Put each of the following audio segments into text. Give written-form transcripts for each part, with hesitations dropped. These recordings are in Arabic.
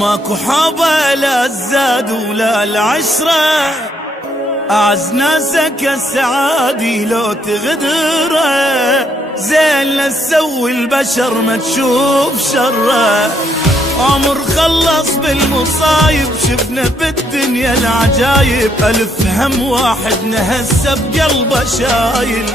ماكو حبة لا الزاد ولا العشرة، أعز ناسك السعادي لو تغدره، زين لا تسوي البشر ما تشوف شره. عمر خلص بالمصايب شفنا بالدنيا العجايب، ألف هم واحد نهسه بقلبه شايل.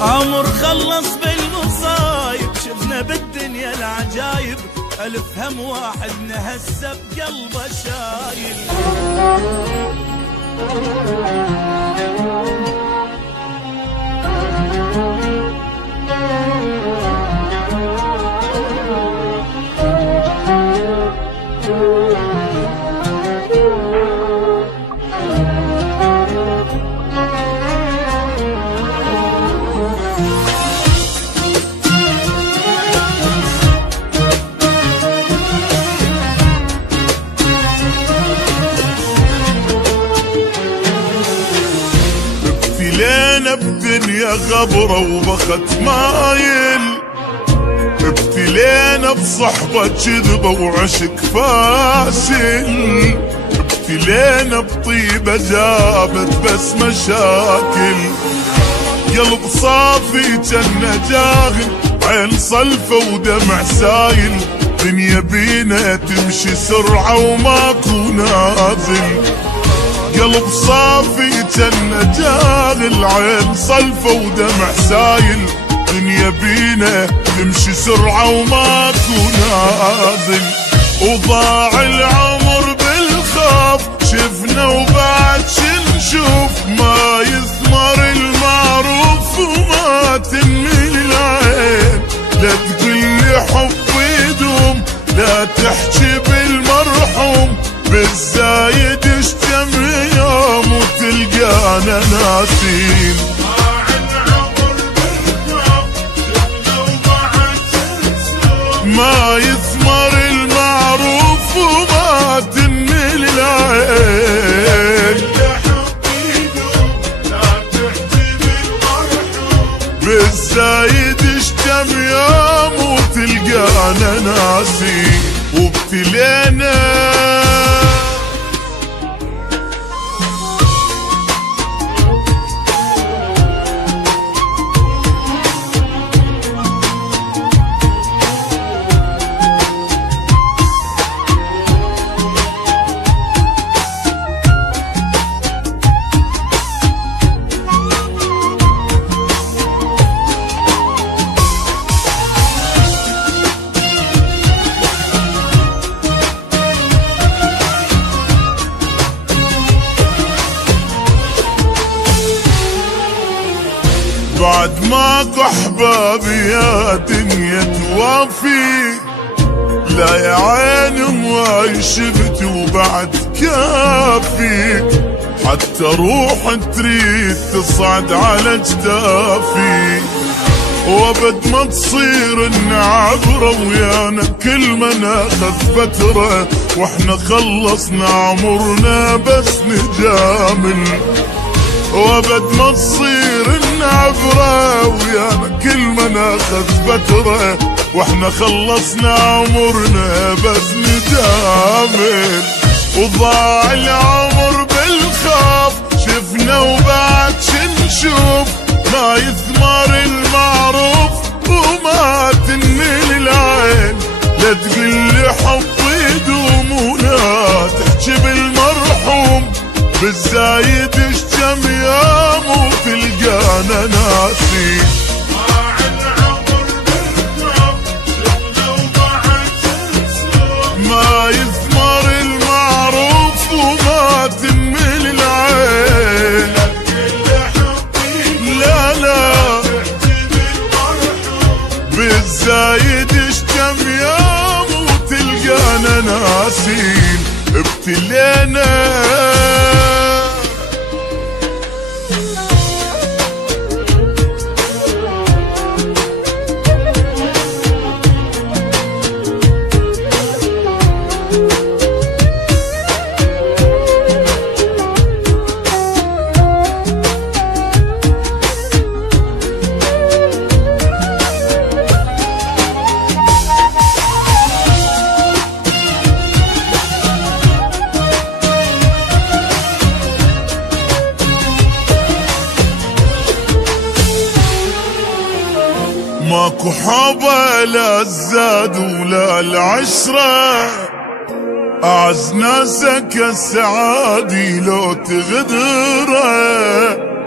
عمر خلص بالمصايب شفنا بالدنيا العجايب، ألف هم واحد نهسه بقلبه شايل. ابتلينا بدنيا غبرة وبخت مايل، ابتلينا بصحبة كذبة وعشق فاشل، ابتلينا بطيبة جابت بس مشاكل. قلب صافي جنة جاهل، عين صلفة ودمع سايل، دنيا بينا تمشي سرعة وماكو نازل. قلب صافي جنة جاهل، عين صلفة ودمع سايل، دنيا بينا تمشي سرعة وماكو نازل. وضاع العمر بالخوف شفنا وبعد شنشوف، ما يثمر المعروف وما تنمي العين. لا تقلي حب يدوم، لا تحكي بالمرحوم، بالزايد اشتم يوم وتلقانا ناسين. ما يثمر المعروف وما تنمي العين. بالزايد اشتم يوم وتلقانا ناسين. وابتلينا بعد ماكو احبابي يا دنيا توافي، لا يا عيني ما شفت وبعد كافي، حتى روح تريد تصعد على جدافي. وابد ما تصير النعبرة ويانا كل ما ناخذ فترة، واحنا خلصنا عمرنا بس نجامل. وابد ما تصير النعبرة ويانا كل ما ناخذ فترة، واحنا خلصنا عمرنا بس ندامل. وضاع العمر بالخوف شفنا وبعد شنشوف، ما يثمر المعروف وما تنمي العين. لا تقلي حب يدوم ولا تحكي بالمرحوم، بالزايد اشتم يوم وتلقانا ناسي. ما يثمر المعروف وما تنمي العين. لا لا بالزايد اشتم يوم وتلقانا ناسين. ابتلينا ماكو حبة لا الزاد ولا العشرة، أعز ناسك السعادي لو تغدره،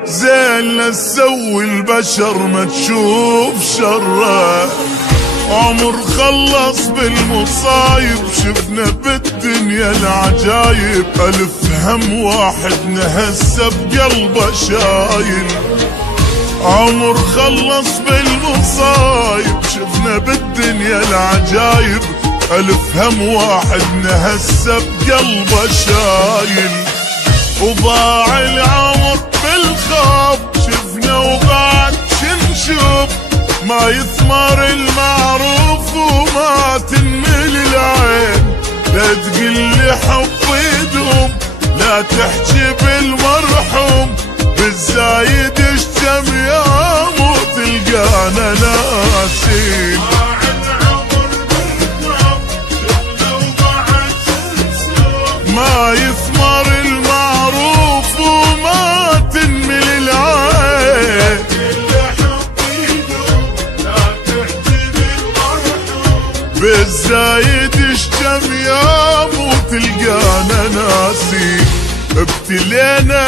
زين لا تسوي البشر ما تشوف شره. عمر خلص بالمصايب شفنا بالدنيا العجايب، ألف هم واحد نهسه بقلبه شايل. عمر خلص بالمصايب شفنا بالدنيا العجايب، ألف هم واحد نهسه بقلبه شايل. وضاع العمر بالخوف شفنا وبعد شنشوف، ما يثمر المعروف وما تنمل العين. لا تقلي حب يدوم لا تحكي بالمرحوم، بالزايد اشتم يوم وتلقانا ناسين. ما يثمر المعروف وما تنمل العين، بالزايد اشتم يوم وتلقانا ناسين. ابتلينا